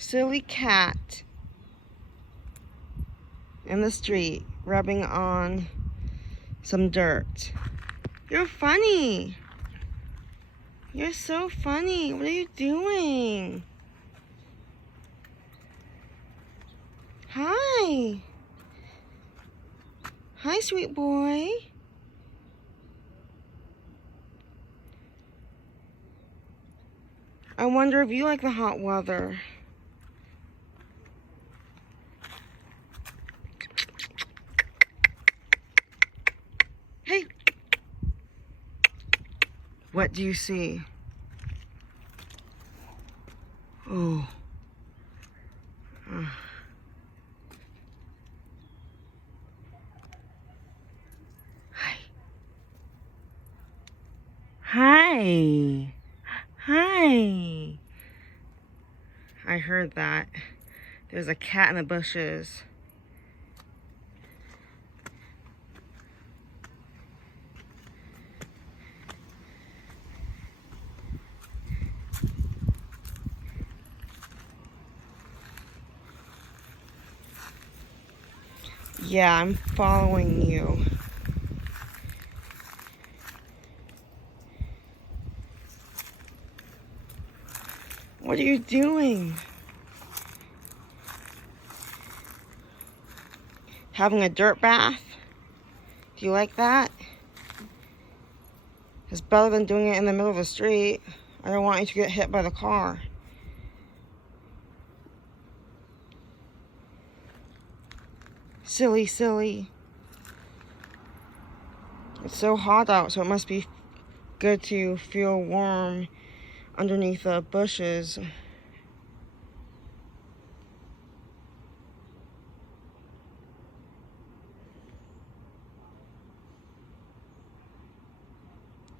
Silly cat in the street rubbing on some dirt. You're funny. You're so funny. What are you doing? Hi. Hi, sweet boy. I wonder if you like the hot weather. Hey. What do you see? Oh. Hi. Hi. Hi. I heard that. There's a cat in the bushes. Yeah, I'm following you. What are you doing? Having a dirt bath? Do you like that? It's better than doing it in the middle of the street. I don't want you to get hit by the car. Silly, silly. It's so hot out, so it must be good to feel warm underneath the bushes.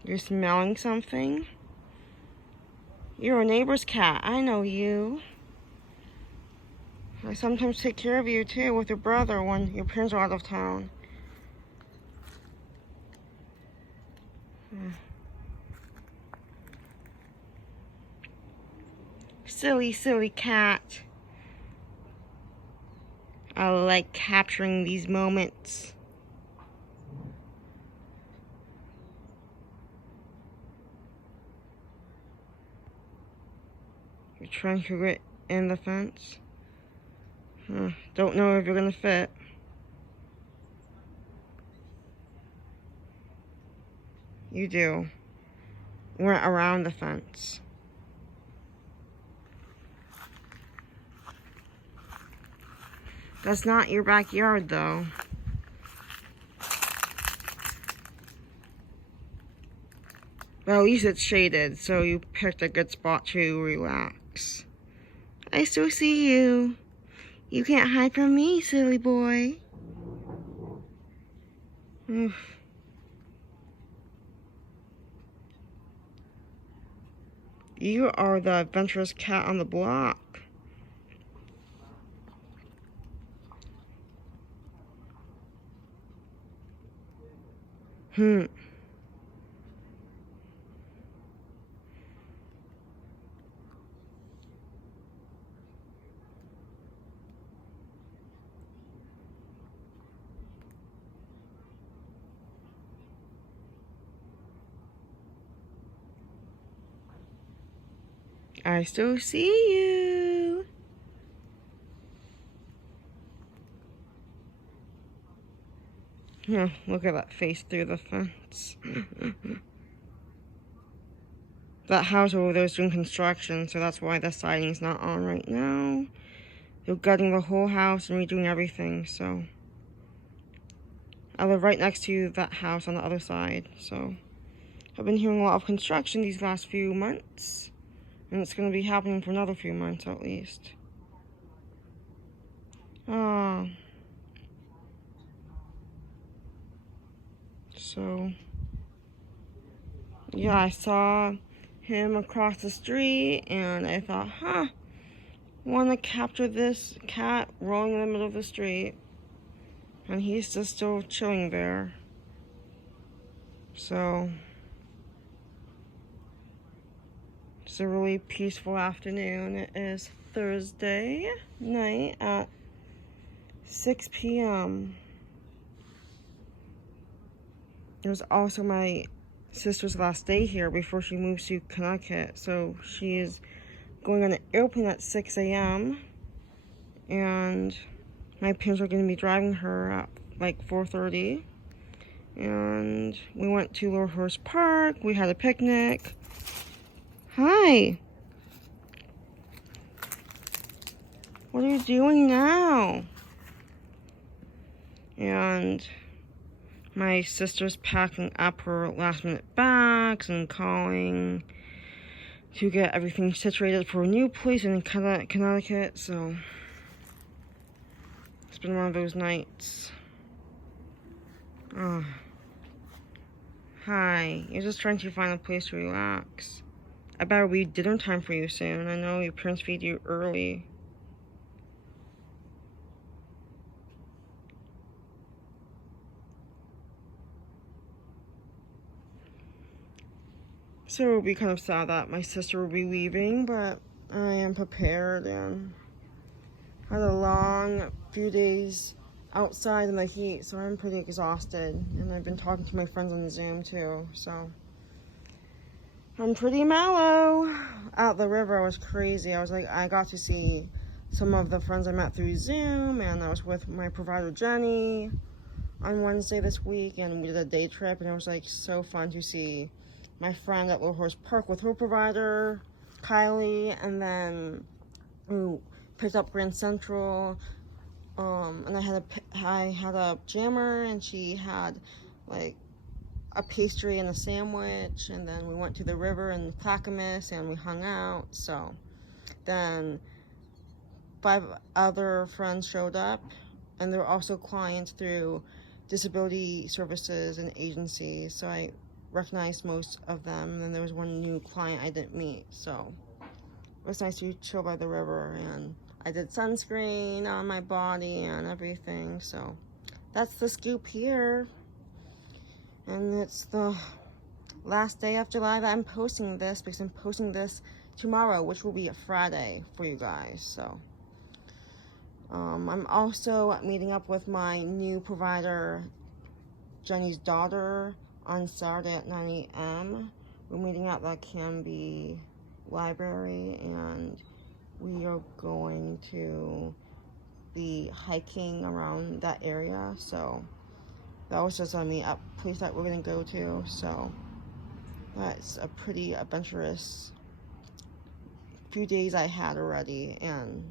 You're smelling something? You're a neighbor's cat. I know you. I sometimes take care of you too with your brother when your parents are out of town. Silly, silly cat. I like capturing these moments. You're trying to get in the fence? Don't know if you're gonna fit. You do. You went around the fence. That's not your backyard, though. Well, at least it's shaded, so you picked a good spot to relax. I still see you. You can't hide from me, silly boy. You are the adventurous cat on the block. I still see you. Look at that face through the fence. That house over there is doing construction, so that's why the siding's not on right now. They're gutting the whole house and redoing everything, so. I live right next to that house on the other side, so. I've been hearing a lot of construction these last few months, and it's going to be happening for another few months at least. So, yeah, I saw him across the street, and I thought, want to capture this cat rolling in the middle of the street. And he's just still chilling there. So a really peaceful afternoon. It is Thursday night at 6 p.m. It was also my sister's last day here before she moves to Connecticut. So she is going on an airplane at 6 a.m. and my parents are going to be driving her at like 4:30. And we went to Lower Horse Park. We had a picnic. Hi. What are you doing now? And my sister's packing up her last minute bags and calling to get everything situated for a new place in Connecticut. So it's been one of those nights. Oh. Hi. You're just trying to find a place to relax. I better be dinner time for you soon. I know your parents feed you early. So it will be kind of sad that my sister will be leaving, but I am prepared and had a long few days outside in the heat, so I'm pretty exhausted. And I've been talking to my friends on Zoom too, so I'm pretty mellow. Out the river was crazy. I got to see some of the friends I met through Zoom, and I was with my provider Jenny on Wednesday this week, and we did a day trip, and it was like so fun to see my friend at Lower Horse Park with her provider, Kylie, and then we picked up Grand Central, and I had a jammer, and she had like a pastry and a sandwich, and then we went to the river in Clackamas and we hung out. So then 5 other friends showed up, and they're also clients through disability services and agencies, so I recognized most of them. And then there was one new client I didn't meet, so it was nice to chill by the river, and I did sunscreen on my body and everything. So that's the scoop here, and it's the last day of July that I'm posting this, because I'm posting this tomorrow, which will be a Friday for you guys. So I'm also meeting up with my new provider, Jenny's daughter, on Saturday at 9 a.m. We're meeting at the Canby Library, and we are going to be hiking around that area. So that was just a meetup place that we're going to go to. So that's a pretty adventurous few days I had already. And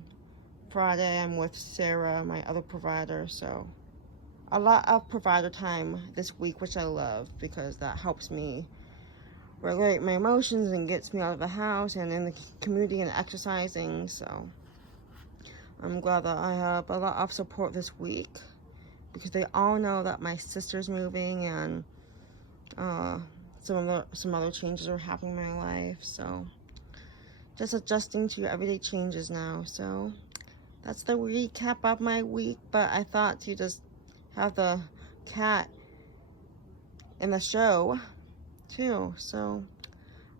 Friday I'm with Sarah, my other provider. So a lot of provider time this week, which I love, because that helps me regulate my emotions and gets me out of the house and in the community and exercising. So I'm glad that I have a lot of support this week, because they all know that my sister's moving, and some other changes are happening in my life. So just adjusting to everyday changes now. So that's the recap of my week, but I thought to just have the cat in the show too. So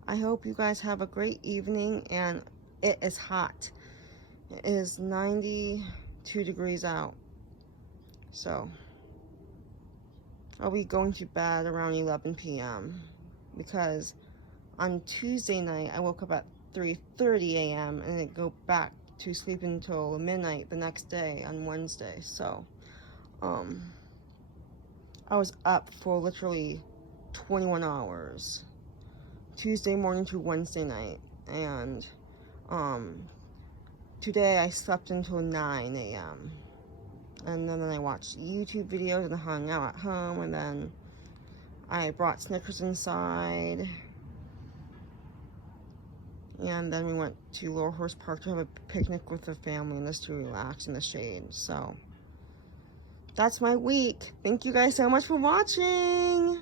I hope you guys have a great evening, and it is hot. It is 92 degrees out. So I'll be going to bed around 11 p.m. because on Tuesday night I woke up at 3:30 a.m. and then go back to sleep until midnight the next day on Wednesday. So I was up for literally 21 hours Tuesday morning to Wednesday night, and today I slept until 9 a.m. and then I watched YouTube videos and hung out at home, and then I brought Snickers inside, and then we went to Lower Horse Park to have a picnic with the family and just to relax in the shade. So that's my week. Thank you guys so much for watching.